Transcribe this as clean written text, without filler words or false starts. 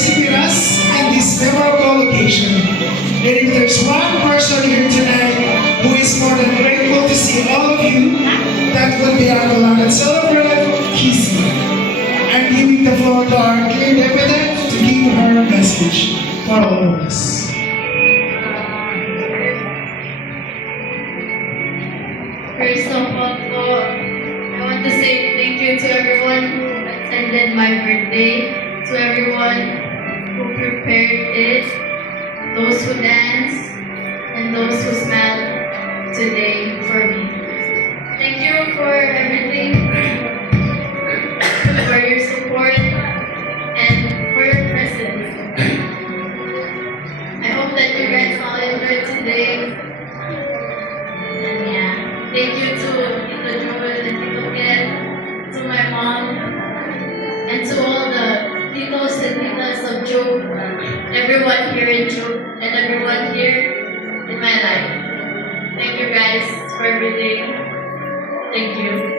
visiting us in this memorable occasion. And if there's one person here tonight who is more than grateful to see all of you, that would be Avalon Celebrate Kisi. I'm giving the floor to our clean deputy to give her a message for all of us. First of all po, I want to say thank you to everyone who attended my birthday, to everyone who prepared it, those who danced, and those who smiled today for me. Thank you for everything, for your support, and for your presence. I hope that you guys all enjoyed today. And yeah, thank you to Tito Joel and Tito Ken, to my mom, and to all the titos and titas of Joe, everyone here in Joe, and everyone here in my life. Thank you guys for everything. Thank you.